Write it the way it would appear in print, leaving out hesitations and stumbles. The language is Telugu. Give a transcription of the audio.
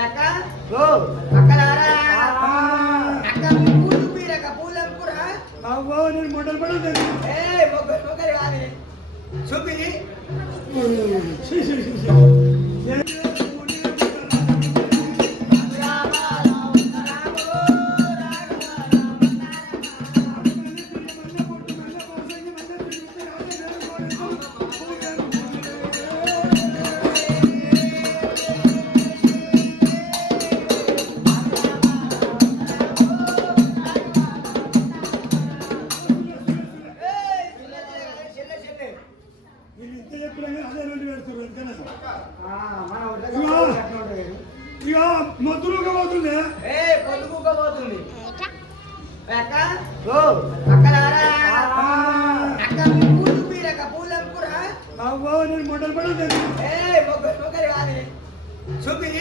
అక్క ఓ అక్కలారా అక్క పూలు మీరక పూలు అనుకురా అవ్వో నేను మొదలు పడదు ఏ మొగలు కాదు చూపి ఇక మొద్దులుగా పోతుంది పొద్దుగా పోతుంది అక్క ఓ అక్కలారా అక్క పూలు మీరక పూలు అనుకురా అవ్వో నేను మొదలు పడదు ఏ మొగలు కాదు చూపి